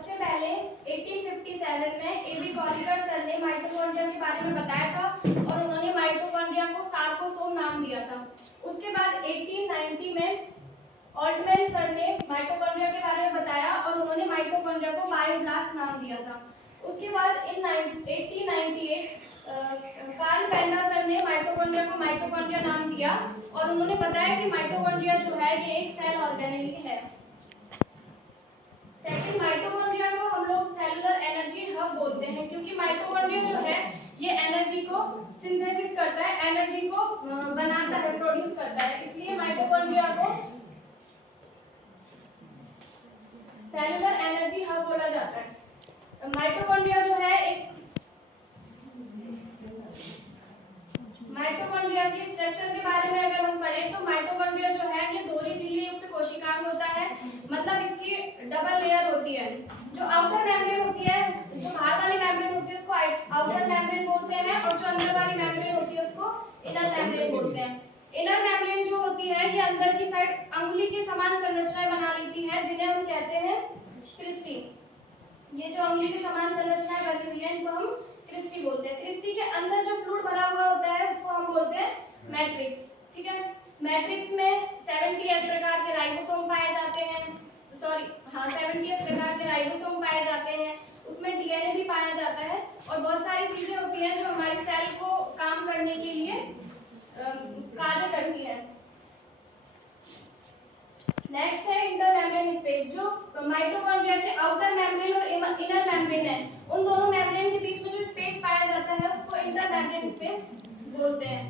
सबसे पहले 1857 में एबी कॉलिकर सर ने माइटोकॉन्ड्रिया के बारे में बताया था और उन्होंने माइटोकॉन्ड्रिया को सार्कोसोम नाम दिया था। उसके बाद 1890 में ऑल्टमैन सर ने माइटोकॉन्ड्रिया के बारे में बताया और उन्होंने माइटोकॉन्ड्रिया को बायोब्लास्ट नाम दिया था। उसके बाद इन 1898 कार्ल पेंडा सर ने माइटोकॉन्ड्रिया को माइटोकॉन्ड्रिया नाम दिया और उन्होंने बताया कि माइटोकॉन्ड्रिया जो है ये एक सेल ऑर्गेनेल है। सेकंड, माइटोकॉन्ड्रिया को हम लोग सेलुलर एनर्जी हब बोलते हैं क्योंकि माइटोकॉन्ड्रिया जो है ये एनर्जी को सिंथेसिस करता है, एनर्जी को बनाता है, प्रोड्यूस करता है, इसलिए माइटोकॉन्ड्रिया को सेलुलर एनर्जी हब बोला जाता है। माइटोकॉन्ड्रिया जो है एक माइटोकॉन्ड्रिया के स्ट्रक्चर के बारे में अगर हम पढ़ें तो माइटोकॉन्ड्रिया जो है ये दोहरी झिल्ली युक्त कोशिका में होता है, मतलब इसकी डबल लेयर होती है। जो आउटर मेम्ब्रेन होती है, जो बाहर वाली मेम्ब्रेन होती है उसको आउटर मेम्ब्रेन बोलते हैं और जो अंदर वाली मेम्ब्रेन होती है उसको इनर मेम्ब्रेन बोलते हैं। इनर मेम्ब्रेन जो होती है ये अंदर की साइड अंगुली के समान संरचनाएं बना लेती है जिन्हें हम कहते हैं क्रिस्टी। ये जो अंगुली के समान संरचनाएं बनी हुई है इनको हम क्रिस्टी बोलते हैं। क्रिस्टी के अंदर जो फ्लूइड भरा हुआ होता है उसको हम बोलते हैं मैट्रिक्स। ठीक है, मैट्रिक्स में 70s प्रकार के राइबोसोम पाए जाते हैं, 70s प्रकार के राइबोसोम पाए जाते हैं, उसमें डीएनए भी पाया जाता है और बहुत सारी चीजें होती हैं जो हमारी सेल को काम करने के लिए कार्य करती है। नेक्स्ट है इंटरमेम्ब्रेन स्पेस। जो माइटोकॉन्ड्रिया के आउटर मेम्ब्रेन और इनर मेम्ब्रेन है उन दोनों मेम्ब्रेन के बीच में जो स्पेस पाया जाता है उसको इंटरमेम्ब्रेन स्पेस बोलते हैं।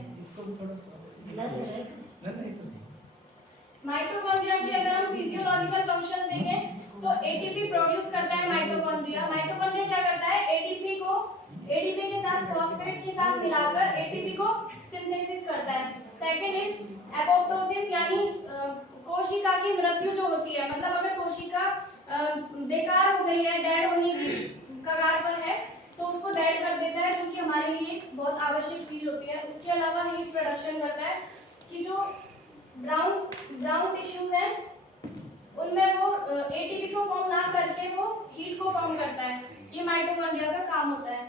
माइटोकॉन्ड्रिया की अगर हम फिजियोलॉजिकल फंक्शन देखें तो एटीपी प्रोड्यूस करता है माइटोकॉन्ड्रिया। माइटोकॉन्ड्रिया क्या करता है, एटीपी के साथ फॉस्फेट के साथ मिलाकर एटीपी को सिंथेसिस करता है। सेकंड इज एपोप्टोसिस, यानी कोशिका की मृत्यु जो होती है, मतलब अगर कोशिका बेकार हो गई है, डेड होने की कगार पर है तो उसको डेड कर देता है, जो कि हमारे लिए बहुत आवश्यक चीज होती है। उसके अलावा हीट प्रोडक्शन करता है कि जो ब्राउन टिश्यूज हैं उनमें वो एटीपी को फॉर्म ना करके वो हीट को फॉर्म करता है। ये माइटोकॉन्ड्रिया का काम होता है।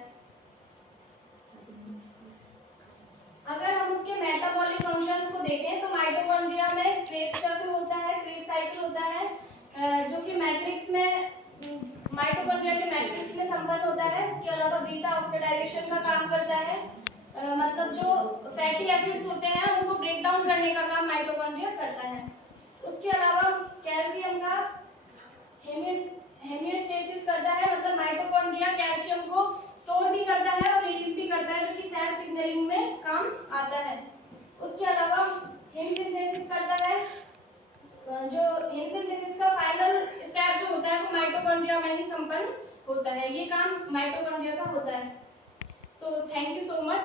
अगर हम उसके मेटाबॉलिक फंक्शंस को देखें तो माइटोकॉन्ड्रिया में क्रेब्स चक्र होता है, क्रेब्स साइकिल होता है जो कि मैट्रिक्स में माइटोकॉन्ड्रिया के मैट्रिक्स में संपन्न होता है। इसके अलावा बीटा ऑक्सीडाइजेशन का काम करता है, मतलब जो फैटी एसिड्स होते हैं उनको ब्रेक डाउन करने का काम माइटोकॉन्ड्रिया करता है। उसके अलावा कैल्शियम का हेमियोस्टेसिस करता है, मतलब माइटोकॉन्ड्रिया कैल्शियम को स्टोर भी करता है और रिलीज भी करता है, जो कि सेल सिग्नलिंग में काम आता है। उसके अलावा हेमसिंथेसिस करता है, जो हेमसिंथेसिस का फाइनल स्टेप जो होता है वो माइटोकॉन्ड्रिया में ही संपन्न होता है। ये काम माइटोकॉन्ड्रिया का होता है। So thank you so much.